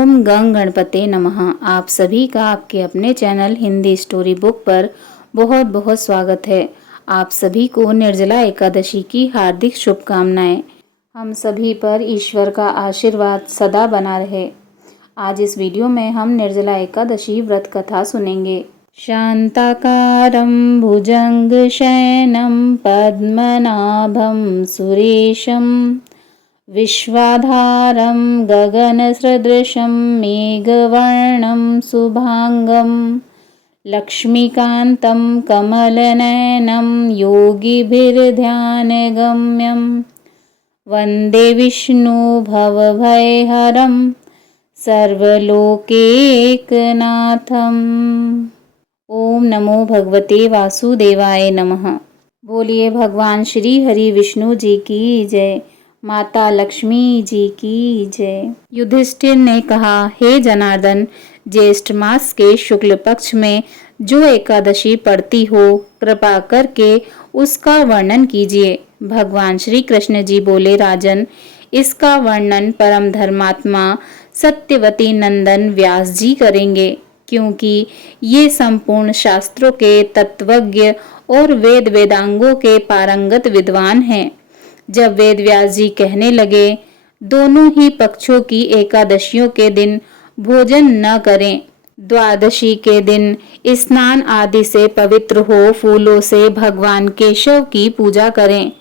ओम गंग गणपते नमः। आप सभी का आपके अपने चैनल हिंदी स्टोरी बुक पर बहुत बहुत स्वागत है। आप सभी को निर्जला एकादशी की हार्दिक शुभकामनाएं। हम सभी पर ईश्वर का आशीर्वाद सदा बना रहे। आज इस वीडियो में हम निर्जला एकादशी व्रत कथा सुनेंगे। शांताकारं भुजंग शयनं पद्मनाभं सुरेशं विश्वाधारं गगनसदृशं मेघवर्णं शुभांगं लक्ष्मीकान्तं कमलनयनं योगिभिर्ध्यानगम्यं वन्दे विष्णु भवभयहरं सर्वलोकैकनाथम्। ओम नमो भगवते वासुदेवाय नमः। बोलिए भगवान श्री हरि विष्णु जी की जय, माता लक्ष्मी जी की जय। युधिष्ठिर ने कहा, हे जनार्दन, ज्येष्ठ मास के शुक्ल पक्ष में जो एकादशी पड़ती हो, कृपा करके उसका वर्णन कीजिए। भगवान श्री कृष्ण जी बोले, राजन, इसका वर्णन परम धर्मात्मा सत्यवती नंदन व्यास जी करेंगे, क्योंकि ये संपूर्ण शास्त्रों के तत्वज्ञ और वेद वेदांगों के पारंगत विद्वान हैं। जब वेद व्यास जी कहने लगे, दोनों ही पक्षों की एकादशियों के दिन भोजन न करें, द्वादशी के दिन स्नान आदि से पवित्र हो फूलों से भगवान केशव की पूजा करें,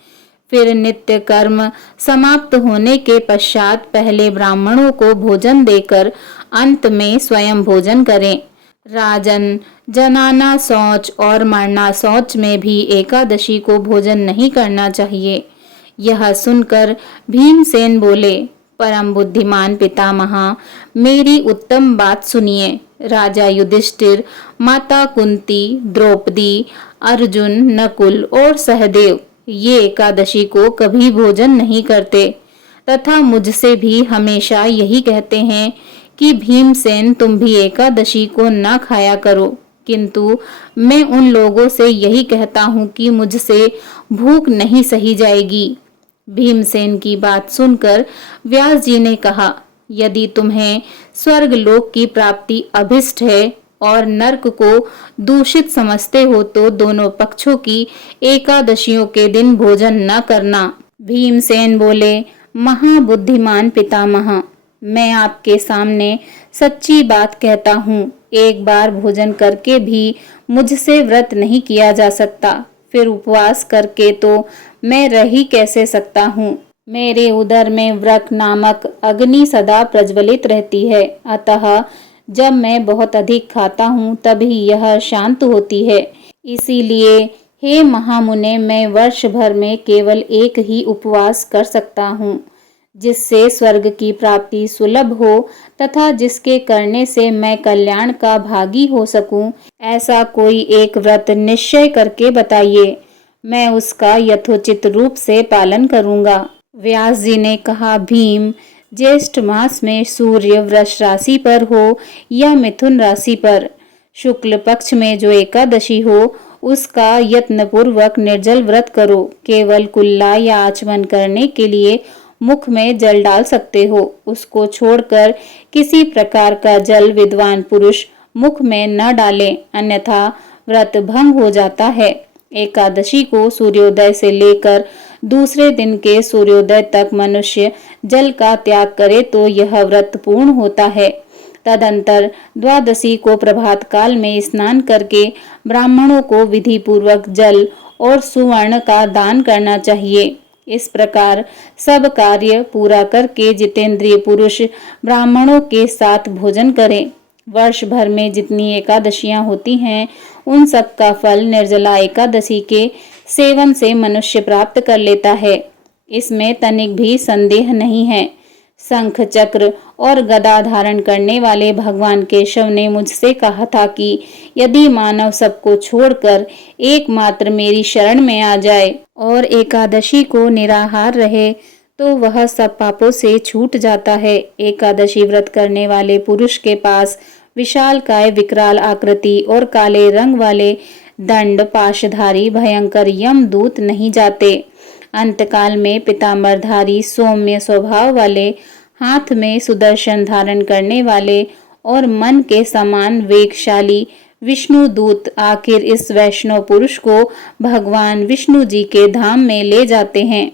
फिर नित्य कर्म समाप्त होने के पश्चात पहले ब्राह्मणों को भोजन देकर अंत में स्वयं भोजन करें। राजन, जनाना शौच और मरना शौच में भी एकादशी को भोजन नहीं करना चाहिए। यह सुनकर भीमसेन बोले, परम बुद्धिमान पितामहा, मेरी उत्तम बात सुनिए। राजा युधिष्ठिर, माता कुंती, द्रौपदी, अर्जुन, नकुल और सहदेव ये एकादशी को कभी भोजन नहीं करते तथा मुझसे भी हमेशा यही कहते हैं कि भीमसेन, तुम भी एकादशी को न खाया करो, किंतु मैं उन लोगों से यही कहता हूँ कि मुझसे भूख नहीं सही जाएगी। भीमसेन की बात सुनकर व्यास जी ने कहा, यदि तुम्हें स्वर्ग लोक की प्राप्ति अभिष्ट है और नरक को दूषित समझते हो तो दोनों पक्षों की एकादशियों के दिन भोजन न करना। भीमसेन बोले, महाबुद्धिमान पितामह, मैं आपके सामने सच्ची बात कहता हूँ, एक बार भोजन करके भी मुझसे व्रत नहीं किया जा सकता, फिर उपवास करके तो मैं रह ही कैसे सकता हूँ। मेरे उदर में व्रक नामक अग्नि सदा प्रज्वलित रहती है, अतः जब मैं बहुत अधिक खाता हूँ तभी यह शांत होती है। इसीलिए हे महामुने, मैं वर्ष भर में केवल एक ही उपवास कर सकता हूँ, जिससे स्वर्ग की प्राप्ति सुलभ हो तथा जिसके करने से मैं कल्याण का भागी हो सकूं, ऐसा कोई एक व्रत निश्चय करके बताइए, मैं उसका यथोचित रूप से पालन करूंगा। व्यास जी ने कहा, भीम, ज्येष्ठ मास में सूर्य वृष राशि पर हो या मिथुन राशि पर, शुक्ल पक्ष में जो एकादशी हो उसका यत्नपूर्वक निर्जल व्रत करो। केवल कुल्ला या आचमन करने के लिए मुख में जल डाल सकते हो, उसको छोड़कर किसी प्रकार का जल विद्वान पुरुष मुख में न डालें, अन्यथा व्रत भंग हो जाता है। एकादशी को सूर्योदय से लेकर दूसरे दिन के सूर्योदय तक मनुष्य जल का त्याग करे तो यह व्रत पूर्ण होता है। तदंतर द्वादशी को प्रभात काल में स्नान करके ब्राह्मणों को विधि पूर्वक जल और सुवर्ण का दान करना चाहिए। इस प्रकार सब कार्य पूरा करके जितेंद्रिय पुरुष ब्राह्मणों के साथ भोजन करें। वर्ष भर में जितनी एकादशियां होती हैं, उन सब का फल निर्जला एकादशी के सेवन से मनुष्य प्राप्त कर लेता है, इसमें तनिक भी संदेह नहीं है। शंख चक्र और गदा धारण करने वाले भगवान केशव ने मुझसे कहा था कि यदि मानव सबको छोड़कर एकमात्र मेरी शरण में आ जाए और एकादशी को निराहार रहे तो वह सब पापों से छूट जाता है। एकादशी व्रत करने वाले पुरुष के पास विशालकाय विकराल आकृति और काले रंग वाले दंड पाशधारी भयंकर यमदूत नहीं जाते। अंतकाल में पीतांबरधारी सौम्य स्वभाव वाले हाथ में सुदर्शन धारण करने वाले और मन के समान वेगशाली विष्णु दूत आखिर इस वैष्णव पुरुष को भगवान विष्णु जी के धाम में ले जाते हैं।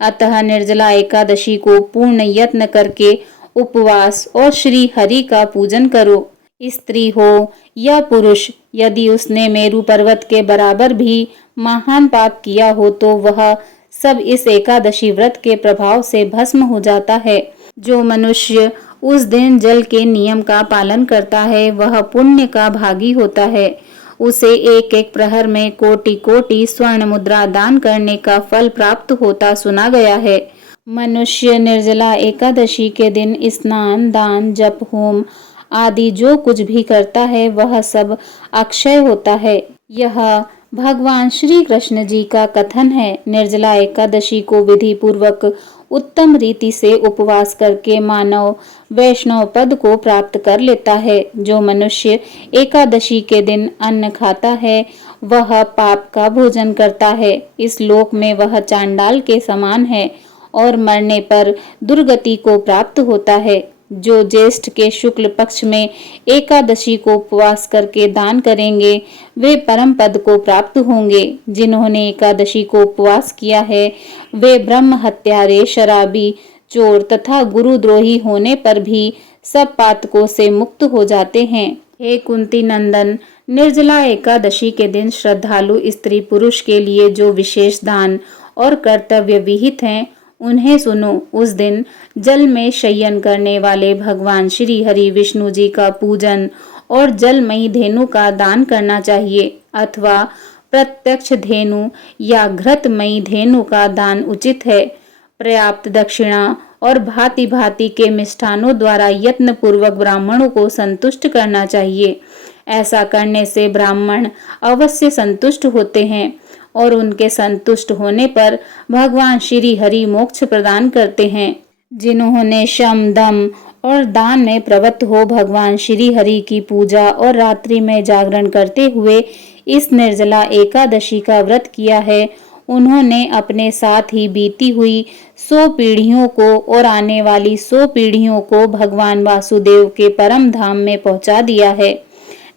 अतः निर्जला एकादशी को पूर्ण यत्न करके उपवास और श्री हरि का पूजन करो। स्त्री हो या पुरुष, यदि उसने मेरु पर्वत के बराबर भी महान पाप किया हो तो वह सब इस एकादशी व्रत के प्रभाव से भस्म हो जाता है। जो मनुष्य उस दिन जल के नियम का पालन करता है वह पुण्य का भागी होता है। उसे एक एक प्रहर में कोटि कोटि स्वर्ण मुद्रा दान करने का फल प्राप्त होता सुना गया है। मनुष्य निर्जला एकादशी के दिन स्नान, दान, जप, होम आदि जो कुछ भी करता है वह सब अक्षय होता है। यह भगवान श्री कृष्ण जी का कथन है। निर्जला एकादशी को विधि पूर्वक उत्तम रीति से उपवास करके मानव वैष्णव पद को प्राप्त कर लेता है। जो मनुष्य एकादशी के दिन अन्न खाता है वह पाप का भोजन करता है। इस लोक में वह चांडाल के समान है और मरने पर दुर्गति को प्राप्त होता है। जो ज्येष्ठ के शुक्ल पक्ष में एकादशी को उपवास करके दान करेंगे वे परम पद को प्राप्त होंगे। जिन्होंने एकादशी को उपवास किया है वे ब्रह्म हत्यारे, शराबी, चोर तथा गुरुद्रोही होने पर भी सब पातकों से मुक्त हो जाते हैं। हे कुंती नंदन, निर्जला एकादशी के दिन श्रद्धालु स्त्री पुरुष के लिए जो विशेष दान और कर्तव्य विहित हैं उन्हें सुनो। उस दिन जल में शयन करने वाले भगवान श्री हरि विष्णु जी का पूजन और जलमयी धेनु का दान करना चाहिए अथवा प्रत्यक्ष धेनु या घृतमयी धेनु का दान उचित है। पर्याप्त दक्षिणा और भांति भांति के मिष्ठानों द्वारा यत्न पूर्वक ब्राह्मणों को संतुष्ट करना चाहिए। ऐसा करने से ब्राह्मण अवश्य संतुष्ट होते हैं और उनके संतुष्ट होने पर भगवान श्री हरि मोक्ष प्रदान करते हैं। जिन्होंने शम, दम और दान में प्रवृत्त हो भगवान श्री हरि की पूजा और रात्रि में जागरण करते हुए इस निर्जला एकादशी का व्रत किया है उन्होंने अपने साथ ही बीती हुई 100 पीढ़ियों को और आने वाली 100 पीढ़ियों को भगवान वासुदेव के परम धाम में पहुंचा दिया है।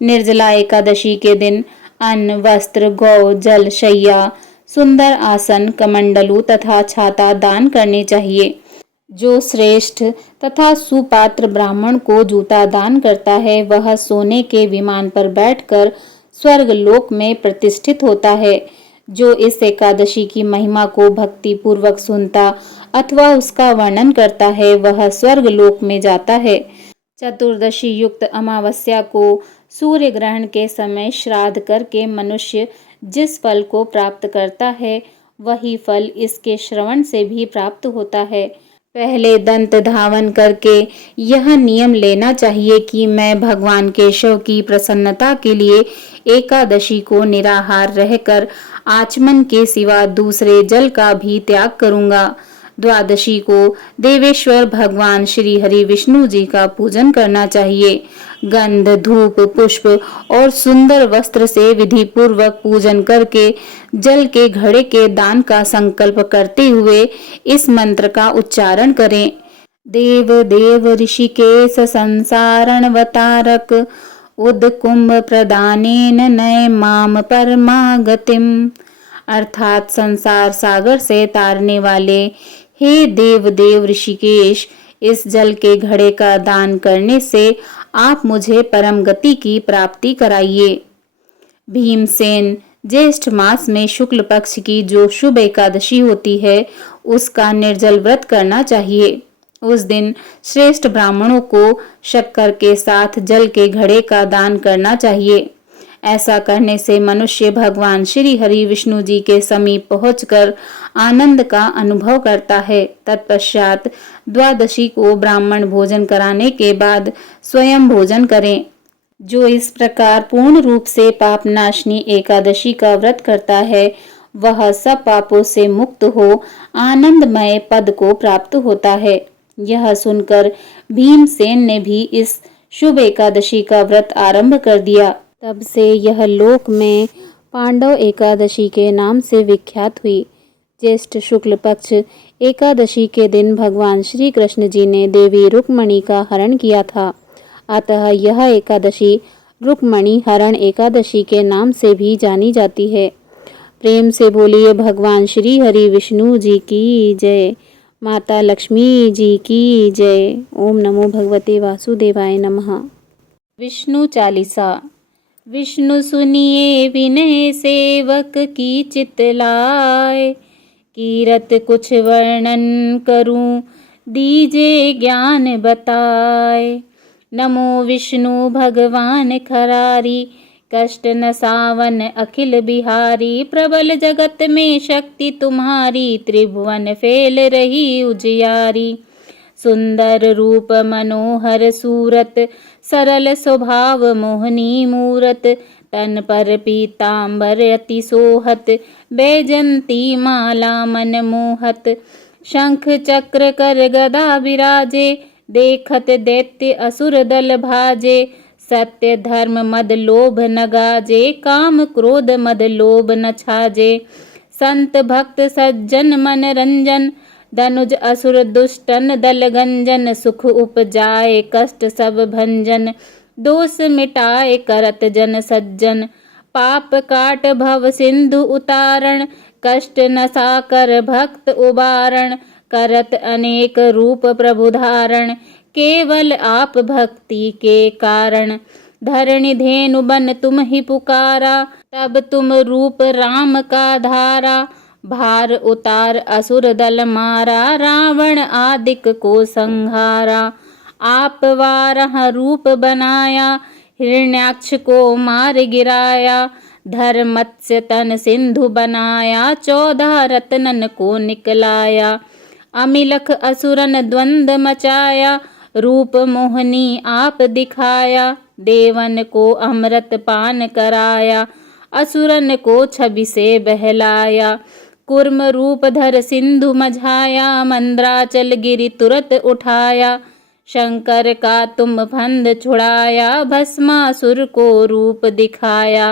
निर्जला एकादशी के दिन अन्न, वस्त्र, गौ, जल, शैया, सुंदर आसन, कमंडलू तथा छाता दान करने चाहिए। जो श्रेष्ठ तथा सुपात्र ब्राह्मण को जूता दान करता है वह सोने के विमान पर बैठकर स्वर्ग लोक में प्रतिष्ठित होता है। जो इस एकादशी की महिमा को भक्ति पूर्वक सुनता अथवा उसका वर्णन करता है वह स्वर्ग लोक में जाता है। चतुर्दशी युक्त अमावस्या को सूर्य ग्रहण के समय श्राद्ध करके मनुष्य जिस फल को प्राप्त करता है वही फल इसके श्रवण से भी प्राप्त होता है। पहले दंत धावन करके यह नियम लेना चाहिए कि मैं भगवान केशव की प्रसन्नता के लिए एकादशी को निराहार रहकर आचमन के सिवा दूसरे जल का भी त्याग करूंगा। द्वादशी को देवेश्वर भगवान श्री हरि विष्णु जी का पूजन करना चाहिए। गंध, धूप, पुष्प और सुंदर वस्त्र से विधि पूर्वक पूजन करके जल के घड़े के दान का संकल्प करते हुए इस मंत्र का उच्चारण करें। देव देव ऋषिकेश संसारणवतारक उद्कुंभ प्रदानेन नय माम परमागतिम। अर्थात संसार सागर से तारने वाले हे देव देव ऋषिकेश, इस जल के घड़े का दान करने से आप मुझे परम गति की प्राप्ति कराइए। भीमसेन, ज्येष्ठ मास में शुक्ल पक्ष की जो शुभ एकादशी होती है उसका निर्जल व्रत करना चाहिए। उस दिन श्रेष्ठ ब्राह्मणों को शक्कर के साथ जल के घड़े का दान करना चाहिए। ऐसा करने से मनुष्य भगवान श्री हरि विष्णु जी के समीप पहुंचकर आनंद का अनुभव करता है। तत्पश्चात द्वादशी को ब्राह्मण भोजन कराने के बाद स्वयं भोजन करें। जो इस प्रकार पूर्ण रूप से पाप नाशनी एकादशी का व्रत करता है वह सब पापों से मुक्त हो आनंदमय पद को प्राप्त होता है। यह सुनकर भीमसेन ने भी इस शुभ एकादशी का व्रत आरंभ कर दिया। तब से यह लोक में पांडव एकादशी के नाम से विख्यात हुई। ज्येष्ठ शुक्ल पक्ष एकादशी के दिन भगवान श्री कृष्ण जी ने देवी रुक्मणी का हरण किया था। अतः यह एकादशी रुक्मणी हरण एकादशी के नाम से भी जानी जाती है। प्रेम से बोलिए भगवान श्री हरि विष्णु जी की जय, माता लक्ष्मी जी की जय। ओम नमो भगवते वासुदेवाय नमः। विष्णु चालीसा। विष्णु सुनिए विनय सेवक की चितलाय, कीरत कुछ वर्णन करूं दीजे ज्ञान बताए। नमो विष्णु भगवान खरारी, कष्ट न सावन अखिल बिहारी। प्रबल जगत में शक्ति तुम्हारी, त्रिभुवन फैल रही उजियारी। सुंदर रूप मनोहर सूरत, सरल स्वभाव मोहनी मूरत। तन पर पीतांबर अति सोहत, बैजंती माला मन मोहत। शंख चक्र कर गदा विराजे, देखत दैत्य असुर दल भाजे। सत्य धर्म मद लोभ न गाजे, काम क्रोध मद लोभ न छाजे। संत भक्त सज्जन मन रंजन, धनुज असुर दुष्टन दल गंजन। सुख उपजाए कष्ट सब भंजन, दोष मिटाए करत जन सज्जन। पाप काट भव सिंधु उतारण, कष्ट नसा कर भक्त उबारण। करत अनेक रूप प्रभु धारण, केवल आप भक्ति के कारण। धरणि धेनु बन तुम ही पुकारा, तब तुम रूप राम का धारा। भार उतार असुर दल मारा, रावण आदिक को संहारा। आप वारह रूप बनाया, हिरण्याक्ष को मार गिराया। धर मत्स्य तन सिंधु बनाया, 14 रत्नन को निकलाया। अमिलख असुरन द्वंद मचाया, रूप मोहनी आप दिखाया। देवन को अमृत पान कराया, असुरन को छवि से बहलाया। कुर्म रूप धर सिंधु मझाया, मंद्राचल गिरि तुरत उठाया। शंकर का तुम फंद छुड़ाया, भस्मासुर को रूप दिखाया।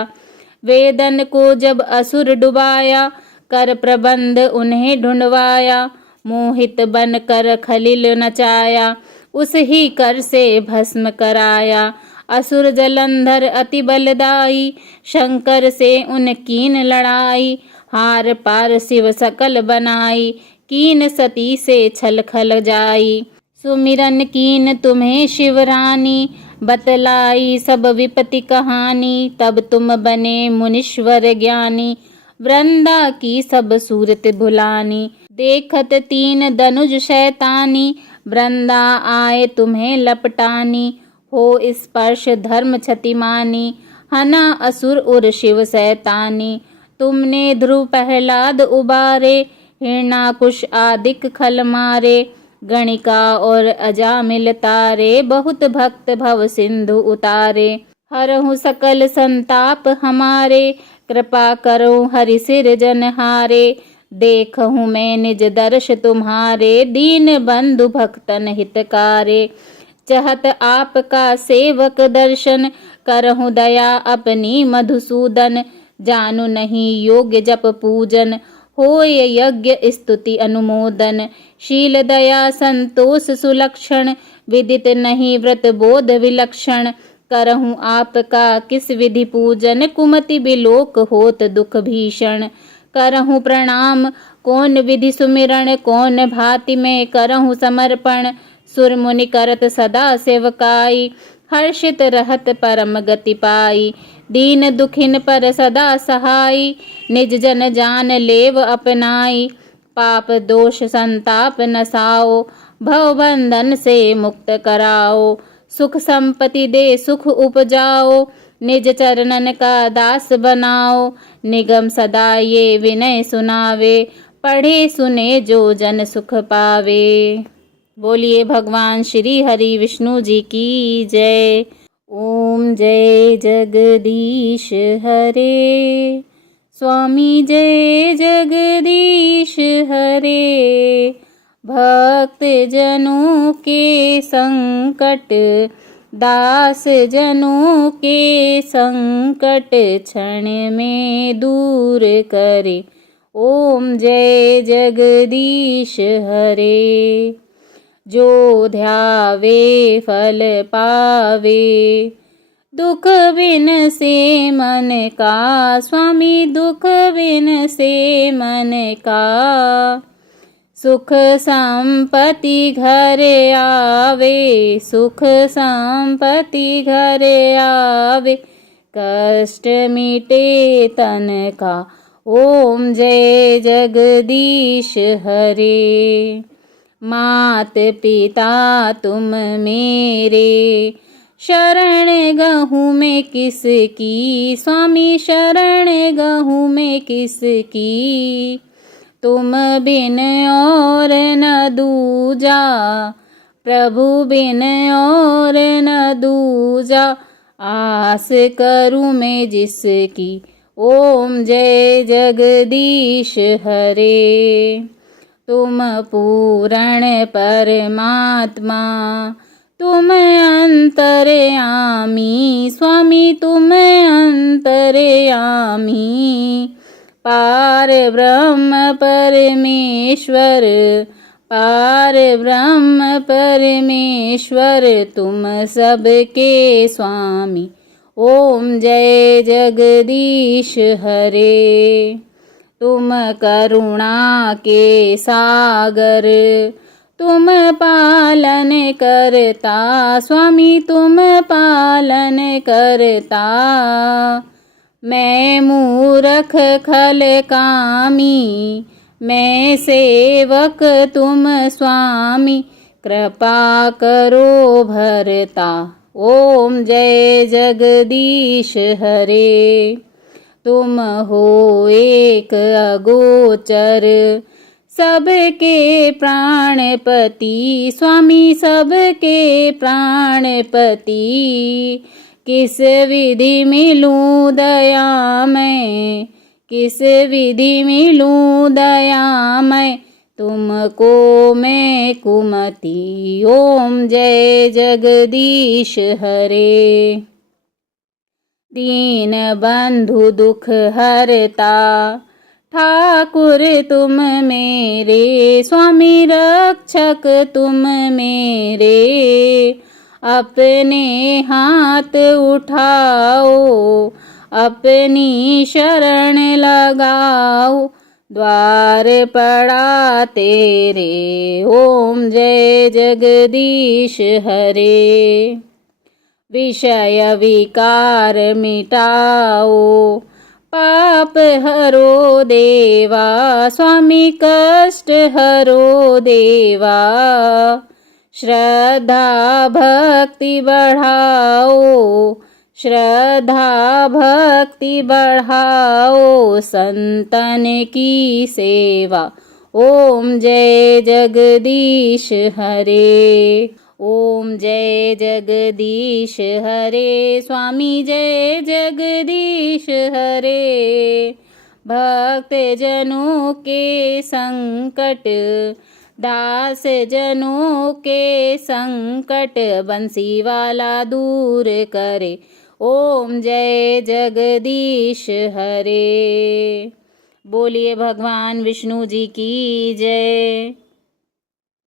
वेदन को जब असुर डुबाया, कर प्रबंध उन्हें ढूंढवाया। मोहित बन कर खलिल नचाया, उस ही कर से भस्म कराया। असुर जलंधर अति बलदाई, शंकर से उन कीन लड़ाई। हार पार शिव सकल बनाई, कीन सती से छल खल जाई। सुमिरन कीन तुम्हें शिवरानी, बतलाई सब विपत्ति कहानी। तब तुम बने मुनीश्वर ज्ञानी, वृंदा की सब सूरत भुलानी। देखत 3 दनुज शैतानी, वृंदा आए तुम्हें लपटानी। हो स्पर्श धर्म क्षतिमानी, हना असुर उर शिव शैतानी। तुमने ध्रुव प्रहलाद उबारे, हिरणाकुश आदिक खल मारे। गणिका और अजामिल तारे, बहुत भक्त भव सिंधु उतारे। हरहु सकल संताप हमारे, कृपा करो हरि सिर जनहारे। देखहूँ मैं निज दर्श तुम्हारे, दीन बंधु भक्तन हितकारे। चहत आपका सेवक दर्शन, करहूँ दया अपनी मधुसूदन। जानू नहीं योग्य जप पूजन, होय यज्ञ स्तुति अनुमोदन। शील दया संतोष सुलक्षण, विदित नहीं व्रत बोध विलक्षण। करहूँ आपका किस विधि पूजन, कुमति बिलोक होत दुख भीषण। करहूँ प्रणाम कौन विधि सुमिरण, कौन भांति में करहूँ समर्पण। सुर मुनि करत सदा सेवकाई, हर्षित रहत परम गति पाई। दीन दुखिन पर सदा सहाई, निज जन जान लेव अपनाई। पाप दोष संताप नसाओ, भव बंधन से मुक्त कराओ। सुख संपत्ति दे सुख उपजाओ, निज चरणन का दास बनाओ। निगम सदा ये विनय सुनावे, पढ़े सुने जो जन सुख पावे। बोलिए भगवान श्री हरि विष्णु जी की जय। ओम जय जगदीश हरे, स्वामी जय जगदीश हरे। भक्त जनों के संकट, दास जनों के संकट, क्षण में दूर करे। ओम जय जगदीश हरे। जो ध्यावे फल पावे, दुख बिन से मन का, स्वामी दुख बिन से मन का। सुख संपत्ति घर आवे, सुख संपत्ति घर आवे, कष्ट मिटे तन का। ओम जय जगदीश हरे। मात पिता तुम मेरे, शरण गहूँ मैं किसकी, स्वामी शरण गहूँ मैं किसकी। तुम बिन और न दूजा, प्रभु बिन और न दूजा। आस करूँ मैं जिसकी, ओम जय जगदीश हरे। तुम पूर्ण परमात्मा, तुम अंतर्यामी, स्वामी तुम अंतर्यामी। पार ब्रह्म परमेश्वर, पार ब्रह्म परमेश्वर, तुम सबके स्वामी। ओम जय जगदीश हरे। तुम करुणा के सागर, तुम पालन करता, स्वामी तुम पालन करता। मैं मूरख खल कामी, मैं सेवक तुम स्वामी। कृपा करो भरता, ओम जय जगदीश हरे। तुम हो एक अगोचर, सबके प्राणपति, स्वामी सबके प्राणपति। किस विधि मिलूं दया मैं, किस विधि मिलूं दया मैं, तुमको मैं कुमति। ओम जय जगदीश हरे। दीन बंधु दुख हरता, ठाकुर तुम मेरे, स्वामी रक्षक तुम मेरे। अपने हाथ उठाओ, अपनी शरण लगाओ, द्वार पड़ा तेरे। ओम जय जगदीश हरे। विषय विकार मिटाओ, पाप हरो देवा, स्वामी कष्ट हरो देवा। श्रद्धा भक्ति बढ़ाओ, श्रद्धा भक्ति बढ़ाओ, संतन की सेवा। ओम जय जगदीश हरे। ओम जय जगदीश हरे, स्वामी जय जगदीश हरे। भक्त जनों के संकट, दास जनों के संकट, बंसी वाला दूर करे। ओम जय जगदीश हरे। बोलिए भगवान विष्णु जी की जय।